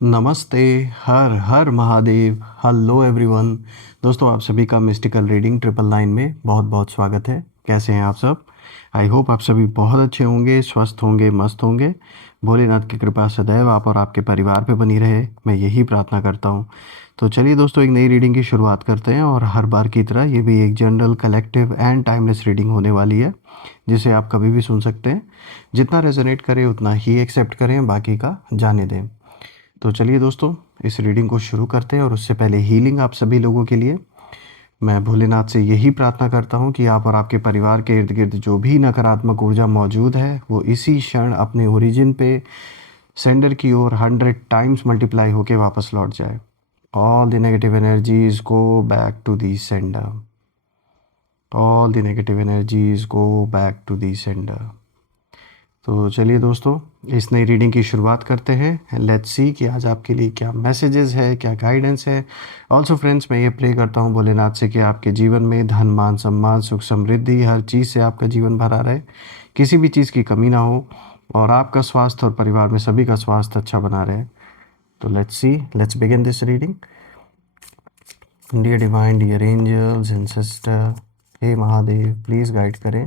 नमस्ते। हर हर महादेव। Hello everyone. दोस्तों, आप सभी का मिस्टिकल रीडिंग 999 में बहुत बहुत स्वागत है। कैसे हैं आप सब? आई होप आप सभी बहुत अच्छे होंगे, स्वस्थ होंगे, मस्त होंगे। भोलेनाथ की कृपा सदैव आप और आपके परिवार पे बनी रहे, मैं यही प्रार्थना करता हूँ। तो चलिए दोस्तों, एक नई रीडिंग की शुरुआत करते हैं। और हर बार की तरह ये भी एक general, collective and timeless reading होने वाली है, जिसे आप कभी भी सुन सकते हैं। जितना रेजोनेट करे उतना ही एक्सेप्ट करें, बाकी का जाने दें। तो चलिए दोस्तों, इस रीडिंग को शुरू करते हैं। और उससे पहले हीलिंग आप सभी लोगों के लिए मैं भोलेनाथ से यही प्रार्थना करता हूँ कि आप और आपके परिवार के इर्द गिर्द जो भी नकारात्मक ऊर्जा मौजूद है वो इसी क्षण अपने ओरिजिन पे सेंडर की ओर 100 टाइम्स मल्टीप्लाई होके वापस लौट जाए। All the negative energies go back to the sender. All the negative energies go back to the sender. तो चलिए दोस्तों, इस नई रीडिंग की शुरुआत करते हैं। लेट्स सी कि आज आपके लिए क्या मैसेजेस है, क्या गाइडेंस है। ऑल्सो फ्रेंड्स, मैं ये प्रे करता हूँ भोलेनाथ से कि आपके जीवन में धन, मान, सम्मान, सुख, समृद्धि, हर चीज़ से आपका जीवन भरा रहे, किसी भी चीज़ की कमी ना हो, और आपका स्वास्थ्य और परिवार में सभी का स्वास्थ्य अच्छा बना रहे। तो let's see, let's begin this reading. Dear divine, dear angels and sister, हे महादेव, प्लीज़ गाइड करें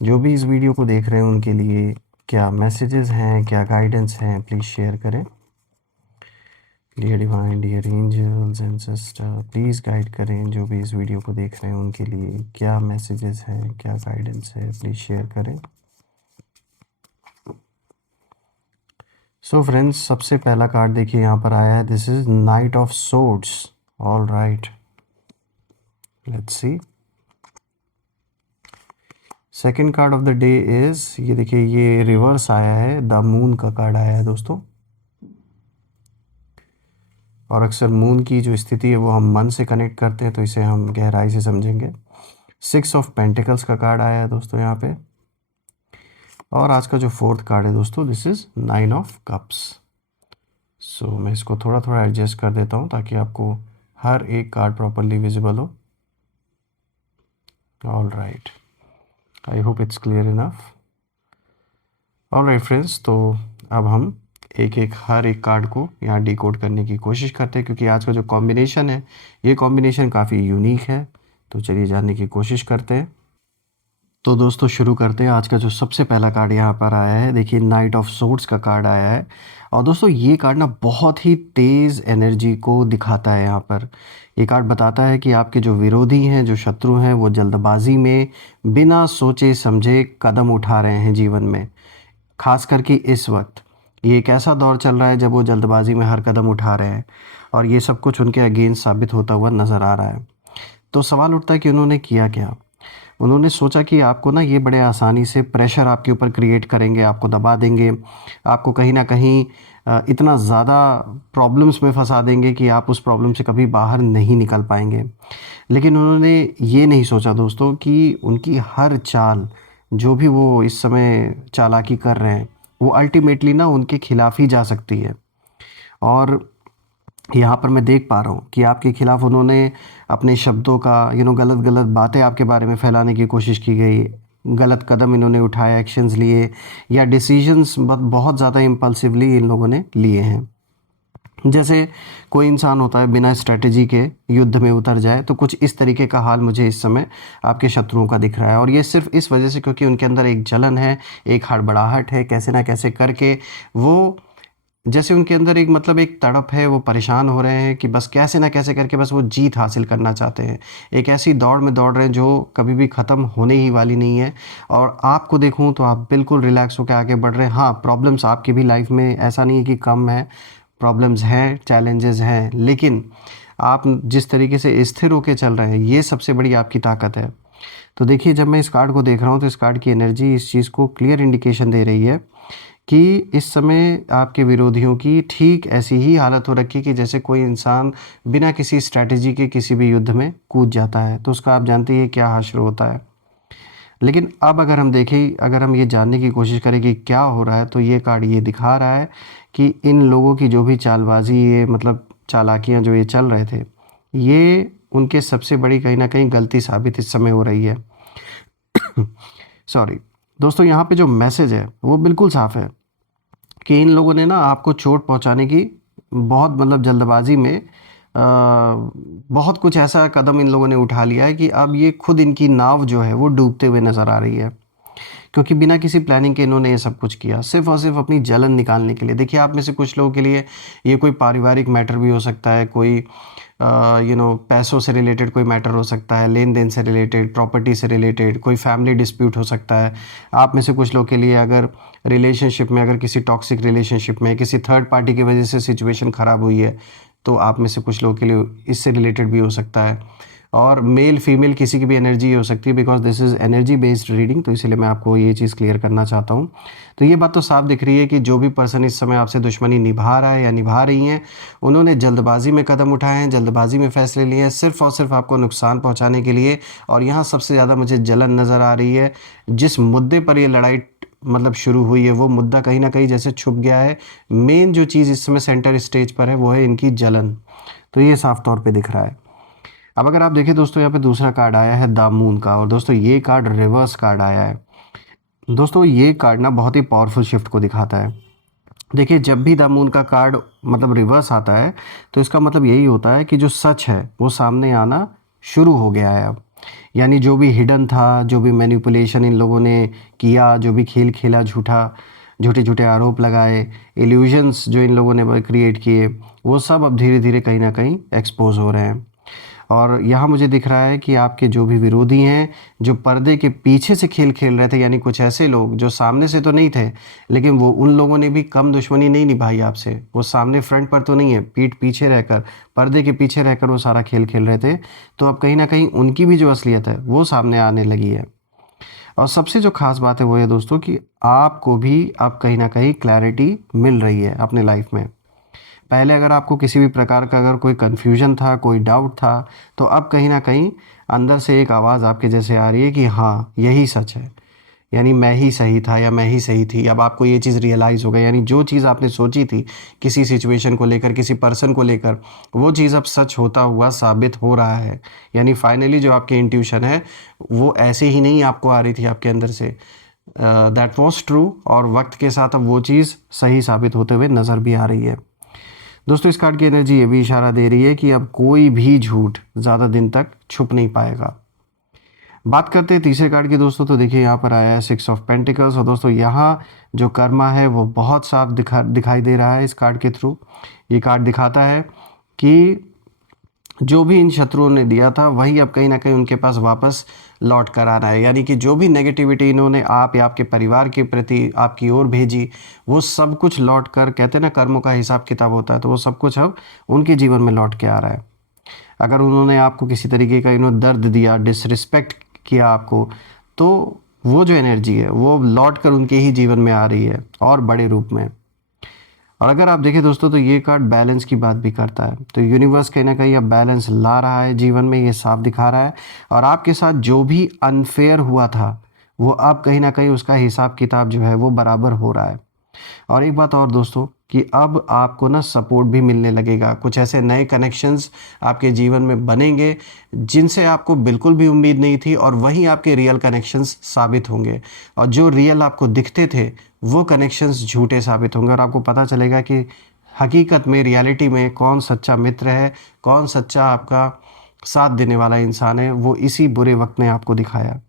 जो भी इस वीडियो को देख रहे हैं उनके लिए क्या मैसेजेस हैं, क्या गाइडेंस हैं, प्लीज़ शेयर करें। Dear divine, dear angels and sister, please guide करें जो भी इस वीडियो को देख रहे हैं उनके लिए क्या मैसेजेस हैं, क्या गाइडेंस है, प्लीज़ शेयर करें। सो फ्रेंड्स, सबसे पहला कार्ड देखिए यहाँ पर आया है। This is night of swords. All right, let's see. Second card of the day is, ये देखिए, ये रिवर्स आया है, द मून का कार्ड आया है दोस्तों। और अक्सर मून की जो स्थिति है वो हम मन से कनेक्ट करते हैं, तो इसे हम गहराई से समझेंगे। 6 ऑफ पेंटिकल्स का कार्ड आया है दोस्तों यहाँ पे। और आज का जो फोर्थ कार्ड है दोस्तों, दिस इज़ 9 ऑफ कप्स। सो मैं इसको थोड़ा थोड़ा एडजस्ट कर देता हूँ ताकि आपको हर एक कार्ड प्रॉपरली विजिबल हो। All right, I hope it's clear enough. All right friends, तो अब हम हर एक कार्ड को यहाँ डिकोड करने की कोशिश करते हैं, क्योंकि आज का जो कॉम्बिनेशन है ये कॉम्बिनेशन काफ़ी यूनिक है। तो चलिए जानने की कोशिश करते हैं। तो दोस्तों, शुरू करते हैं। आज का जो सबसे पहला कार्ड यहाँ पर आया है, देखिए, नाइट ऑफ सोर्ड्स का कार्ड आया है। और दोस्तों, ये कार्ड ना बहुत ही तेज़ एनर्जी को दिखाता है। यहाँ पर ये कार्ड बताता है कि आपके जो विरोधी हैं, जो शत्रु हैं, वो जल्दबाजी में बिना सोचे समझे कदम उठा रहे हैं जीवन में। खास करके इस वक्त ये एक ऐसा दौर चल रहा है जब वो जल्दबाजी में हर कदम उठा रहे हैं, और ये सब कुछ उनके अगेंस्ट साबित होता हुआ नज़र आ रहा है। तो सवाल उठता है कि उन्होंने किया क्या। उन्होंने सोचा कि आपको ना ये बड़े आसानी से प्रेशर आपके ऊपर क्रिएट करेंगे, आपको दबा देंगे, आपको कहीं ना कहीं इतना ज़्यादा प्रॉब्लम्स में फंसा देंगे कि आप उस प्रॉब्लम से कभी बाहर नहीं निकल पाएंगे। लेकिन उन्होंने ये नहीं सोचा दोस्तों कि उनकी हर चाल, जो भी वो इस समय चालाकी कर रहे हैं, वो अल्टीमेटली ना उनके खिलाफ ही जा सकती है। और यहाँ पर मैं देख पा रहा हूँ कि आपके खिलाफ उन्होंने अपने शब्दों का गलत गलत बातें आपके बारे में फैलाने की कोशिश की गई, गलत कदम इन्होंने उठाए, एक्शंस लिए, या डिसीजंस बहुत ज़्यादा इम्पल्सिवली इन लोगों ने लिए हैं। जैसे कोई इंसान होता है बिना स्ट्रेटजी के युद्ध में उतर जाए, तो कुछ इस तरीके का हाल मुझे इस समय आपके शत्रुओं का दिख रहा है। और ये सिर्फ इस वजह से क्योंकि उनके अंदर एक जलन है, एक हड़बड़ाहट है, कैसे ना कैसे करके वो, जैसे उनके अंदर एक एक तड़प है, वो परेशान हो रहे हैं कि बस कैसे ना कैसे करके बस वो जीत हासिल करना चाहते हैं। एक ऐसी दौड़ में दौड़ रहे हैं जो कभी भी ख़त्म होने ही वाली नहीं है। और आपको देखूं तो आप बिल्कुल रिलैक्स होकर आगे बढ़ रहे हैं। हाँ, प्रॉब्लम्स आपकी भी लाइफ में ऐसा नहीं है कि कम है, प्रॉब्लम्स हैं, चैलेंजेस हैं, लेकिन आप जिस तरीके से स्थिर होकर चल रहे हैं, ये सबसे बड़ी आपकी ताकत है। तो देखिए, जब मैं इस कार्ड को देख रहा हूँ तो इस कार्ड की एनर्जी इस चीज़ को क्लियर इंडिकेशन दे रही है कि इस समय आपके विरोधियों की ठीक ऐसी ही हालत हो रखी कि जैसे कोई इंसान बिना किसी स्ट्रैटेजी के किसी भी युद्ध में कूद जाता है, तो उसका आप जानते हैं क्या हश्र होता है। लेकिन अब अगर हम देखें, अगर हम ये जानने की कोशिश करें कि क्या हो रहा है, तो ये कार्ड ये दिखा रहा है कि इन लोगों की जो भी चालबाजी, ये चालाकियाँ जो ये चल रहे थे, ये उनके सबसे बड़ी कहीं ना कहीं गलती साबित इस समय हो रही है। सॉरी दोस्तों, यहाँ पे जो मैसेज है वो बिल्कुल साफ है कि इन लोगों ने ना आपको चोट पहुंचाने की बहुत मतलब जल्दबाजी में बहुत कुछ ऐसा कदम इन लोगों ने उठा लिया है कि अब ये खुद इनकी नाव जो है वो डूबते हुए नज़र आ रही है, क्योंकि बिना किसी प्लानिंग के इन्होंने ये सब कुछ किया सिर्फ और सिर्फ अपनी जलन निकालने के लिए। देखिए, आप में से कुछ लोगों के लिए ये कोई पारिवारिक मैटर भी हो सकता है, कोई पैसों से रिलेटेड कोई मैटर हो सकता है, लेन देन से रिलेटेड, प्रॉपर्टी से रिलेटेड, कोई फैमिली डिस्प्यूट हो सकता है। आप में से कुछ लोग के लिए अगर रिलेशनशिप में, अगर किसी टॉक्सिक रिलेशनशिप में किसी थर्ड पार्टी की वजह से सिचुएशन ख़राब हुई है, तो आप में से कुछ लोगों के लिए इससे रिलेटेड भी हो सकता है। और मेल फीमेल किसी की भी एनर्जी हो सकती है, because this is energy based reading, तो इसलिए मैं आपको ये चीज़ क्लियर करना चाहता हूँ। तो ये बात तो साफ दिख रही है कि जो भी पर्सन इस समय आपसे दुश्मनी निभा रहा है या निभा रही हैं, उन्होंने जल्दबाजी में कदम उठाए हैं, जल्दबाजी में फ़ैसले लिए हैं, सिर्फ़ और सिर्फ आपको नुकसान पहुँचाने के लिए। और यहाँ सबसे ज़्यादा मुझे जलन नज़र आ रही है। जिस मुद्दे पर ये लड़ाई मतलब शुरू हुई है, वो मुद्दा कहीं ना कहीं जैसे छुप गया है। मेन जो चीज़ इस समय सेंटर स्टेज पर है वो है इनकी जलन, तो ये साफ तौर पे दिख रहा है। अब अगर आप देखें दोस्तों, यहाँ पे दूसरा कार्ड आया है द मून का, और दोस्तों ये कार्ड रिवर्स कार्ड आया है। दोस्तों ये कार्ड ना बहुत ही पावरफुल शिफ्ट को दिखाता है। देखिए, जब भी द मून का कार्ड मतलब रिवर्स आता है, तो इसका मतलब यही होता है कि जो सच है वो सामने आना शुरू हो गया है अब। यानी जो भी हिडन था, जो भी मैनिपुलेशन इन लोगों ने किया, जो भी खेल खेला, झूठे झूठे आरोप लगाए, इल्यूजन्स जो इन लोगों ने क्रिएट किए, वो सब अब धीरे धीरे कहीं ना कहीं एक्सपोज हो रहे हैं। और यहाँ मुझे दिख रहा है कि आपके जो भी विरोधी हैं, जो पर्दे के पीछे से खेल खेल रहे थे, यानी कुछ ऐसे लोग जो सामने से तो नहीं थे, लेकिन वो उन लोगों ने भी कम दुश्मनी नहीं निभाई आपसे। वो सामने फ्रंट पर तो नहीं है, पीठ पीछे रहकर, पर्दे के पीछे रहकर वो सारा खेल खेल रहे थे। तो अब कहीं ना कहीं उनकी भी जो असलियत है वो सामने आने लगी है। और सबसे जो खास बात है वो है दोस्तों कि आपको भी अब कहीं ना कहीं क्लैरिटी मिल रही है अपने लाइफ में। पहले अगर आपको किसी भी प्रकार का अगर कोई कन्फ्यूजन था, कोई डाउट था, तो अब कहीं ना कहीं अंदर से एक आवाज़ आपके जैसे आ रही है कि हाँ, यही सच है, यानी मैं ही सही था या मैं ही सही थी। अब आपको ये चीज़ रियलाइज़ हो गई, यानी जो चीज़ आपने सोची थी किसी सिचुएशन को लेकर, किसी पर्सन को लेकर, वो चीज़ अब सच होता हुआ साबित हो रहा है। यानी फाइनली जो आपकी इंट्यूशन है वो ऐसे ही नहीं आपको आ रही थी आपके अंदर से, दैट वॉज ट्रू, और वक्त के साथ अब वो चीज़ सही साबित होते हुए नज़र भी आ रही है। दोस्तों इस कार्ड की एनर्जी ये भी इशारा दे रही है कि अब कोई भी झूठ ज़्यादा दिन तक छुप नहीं पाएगा। बात करते हैं तीसरे कार्ड की दोस्तों, तो देखिए यहाँ पर आया है 6 ऑफ पेंटिकल्स, और दोस्तों यहाँ जो कर्मा है वो बहुत साफ दिखाई दे रहा है इस कार्ड के थ्रू। ये कार्ड दिखाता है कि जो भी इन शत्रुओं ने दिया था वही अब कहीं ना कहीं उनके पास वापस लौट कर आ रहा है। यानी कि जो भी नेगेटिविटी इन्होंने आप या आपके परिवार के प्रति आपकी ओर भेजी, वो सब कुछ लौट कर, कहते हैं ना कर्मों का हिसाब किताब होता है, तो वो सब कुछ अब उनके जीवन में लौट के आ रहा है। अगर उन्होंने आपको किसी तरीके का दर्द दिया, डिसरिस्पेक्ट किया आपको, तो वो जो एनर्जी है वो लौट कर उनके ही जीवन में आ रही है और बड़े रूप में। और अगर आप देखें दोस्तों, तो ये कार्ड बैलेंस की बात भी करता है। तो यूनिवर्स कहीं ना कहीं अब बैलेंस ला रहा है जीवन में, ये साफ दिखा रहा है। और आपके साथ जो भी अनफेयर हुआ था वो अब कहीं ना कहीं उसका हिसाब किताब जो है वो बराबर हो रहा है। और एक बात और दोस्तों, कि अब आपको ना सपोर्ट भी मिलने लगेगा। कुछ ऐसे नए कनेक्शंस आपके जीवन में बनेंगे जिनसे आपको बिल्कुल भी उम्मीद नहीं थी, और वहीं आपके रियल कनेक्शंस साबित होंगे। और जो रियल आपको दिखते थे वो कनेक्शंस झूठे साबित होंगे, और आपको पता चलेगा कि हकीकत में, रियलिटी में कौन सच्चा मित्र है, कौन सच्चा आपका साथ देने वाला इंसान है। वो इसी बुरे वक्त ने आपको दिखाया।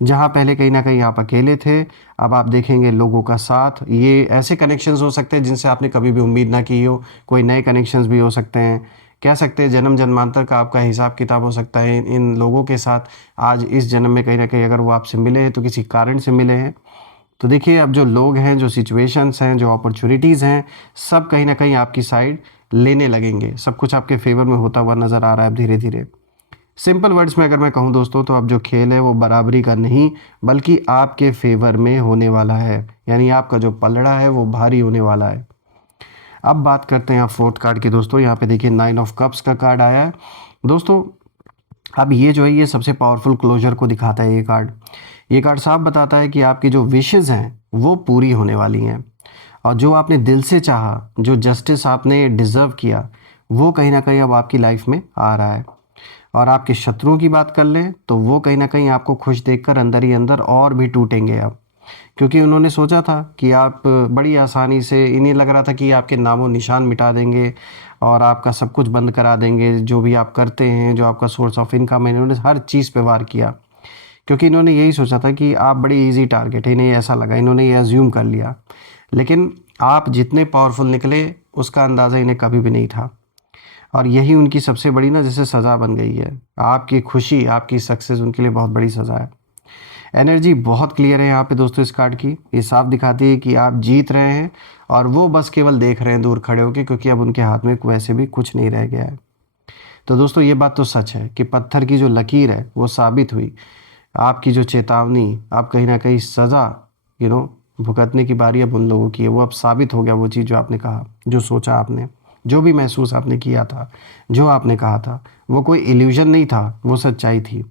जहाँ पहले कहीं ना कहीं आप अकेले थे, अब आप देखेंगे लोगों का साथ। ये ऐसे कनेक्शंस हो सकते हैं जिनसे आपने कभी भी उम्मीद ना की हो, कोई नए कनेक्शंस भी हो सकते हैं। कह सकते हैं जन्म जन्मांतर का आपका हिसाब किताब हो सकता है इन लोगों के साथ। आज इस जन्म में कहीं ना कहीं अगर वो आपसे मिले हैं तो किसी कारण से मिले हैं। तो देखिए, अब जो लोग हैं, जो सिचुएशंस हैं, जो अपॉर्चुनिटीज़ हैं, सब कहीं ना कहीं आपकी साइड लेने लगेंगे। सब कुछ आपके फेवर में होता हुआ नज़र आ रहा है अब धीरे धीरे। सिंपल वर्ड्स में अगर मैं कहूँ दोस्तों, तो अब जो खेल है वो बराबरी का नहीं बल्कि आपके फेवर में होने वाला है। यानी आपका जो पलड़ा है वो भारी होने वाला है। अब बात करते हैं आप फोर्थ कार्ड की दोस्तों। यहाँ पे देखिए 9 ऑफ कप्स का कार्ड आया है दोस्तों। अब ये जो है ये सबसे पावरफुल क्लोजर को दिखाता है। ये कार्ड साफ बताता है कि आपकी जो विशेज़ हैं वो पूरी होने वाली हैं, और जो आपने दिल से चाहा, जो जस्टिस आपने डिज़र्व किया, वो कहीं ना कहीं अब आपकी लाइफ में आ रहा है। और आपके शत्रुओं की बात कर लें तो वो कहीं ना कहीं आपको खुश देखकर अंदर ही अंदर और भी टूटेंगे अब। क्योंकि उन्होंने सोचा था कि आप बड़ी आसानी से, इन्हें लग रहा था कि आपके नामो निशान मिटा देंगे और आपका सब कुछ बंद करा देंगे, जो भी आप करते हैं, जो आपका सोर्स ऑफ इनकम है, इन्होंने हर चीज़ पे वार किया। क्योंकि इन्होंने यही सोचा था कि आप बड़ी इजी टारगेट है, इन्हें ऐसा लगा, इन्होंने ये अज्यूम कर लिया। लेकिन आप जितने पावरफुल निकले उसका अंदाज़ा इन्हें कभी भी नहीं था। और यही उनकी सबसे बड़ी ना जैसे सज़ा बन गई है। आपकी खुशी, आपकी सक्सेस उनके लिए बहुत बड़ी सज़ा है। एनर्जी बहुत क्लियर है यहाँ पे दोस्तों इस कार्ड की। ये साफ दिखाती है कि आप जीत रहे हैं और वो बस केवल देख रहे हैं दूर खड़े होकर, क्योंकि अब उनके हाथ में वैसे भी कुछ नहीं रह गया है। तो दोस्तों ये बात तो सच है कि पत्थर की जो लकीर है वो साबित हुई। आपकी जो चेतावनी, आप कहीं ना कहीं सज़ा भुगतने की बारी अब उन लोगों की है, वो अब साबित हो गया। वो चीज़ जो आपने कहा, जो सोचा आपने, जो भी महसूस आपने किया था, जो आपने कहा था, वो कोई इल्यूजन नहीं था, वो सच्चाई थी।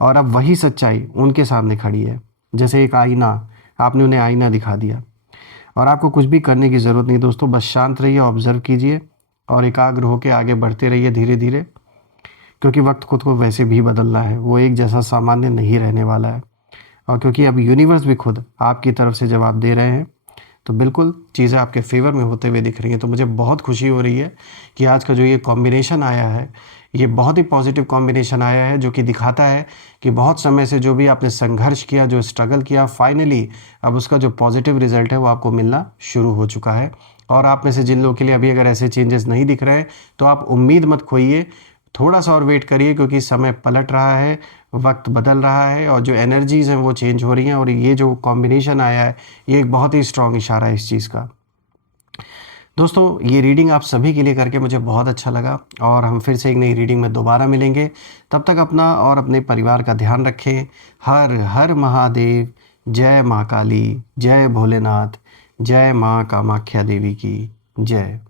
और अब वही सच्चाई उनके सामने खड़ी है, जैसे एक आईना। आपने उन्हें आईना दिखा दिया और आपको कुछ भी करने की ज़रूरत नहीं दोस्तों। बस शांत रहिए, ऑब्जर्व कीजिए और एकाग्र होकर आगे बढ़ते रहिए धीरे धीरे, क्योंकि वक्त खुद को वैसे भी बदलना है, वो एक जैसा सामान्य नहीं रहने वाला है। और क्योंकि अब यूनिवर्स भी खुद आपकी तरफ से जवाब दे रहे हैं, तो बिल्कुल चीज़ें आपके फेवर में होते हुए दिख रही हैं। तो मुझे बहुत खुशी हो रही है कि आज का जो ये कॉम्बिनेशन आया है, ये बहुत ही पॉजिटिव कॉम्बिनेशन आया है, जो कि दिखाता है कि बहुत समय से जो भी आपने संघर्ष किया, जो स्ट्रगल किया, फाइनली अब उसका जो पॉजिटिव रिजल्ट है वो आपको मिलना शुरू हो चुका है। और आप में से जिन लोगों के लिए अभी अगर ऐसे चेंजेस नहीं दिख रहे हैं, तो आप उम्मीद मत खोइए, थोड़ा सा और वेट करिए, क्योंकि समय पलट रहा है, वक्त बदल रहा है और जो एनर्जीज़ हैं वो चेंज हो रही हैं। और ये जो कॉम्बिनेशन आया है, ये एक बहुत ही स्ट्रॉन्ग इशारा है इस चीज़ का। दोस्तों ये रीडिंग आप सभी के लिए करके मुझे बहुत अच्छा लगा और हम फिर से एक नई रीडिंग में दोबारा मिलेंगे। तब तक अपना और अपने परिवार का ध्यान रखें। हर हर महादेव। जय माँ काली, जय भोलेनाथ, जय माँ कामाख्या देवी की जय।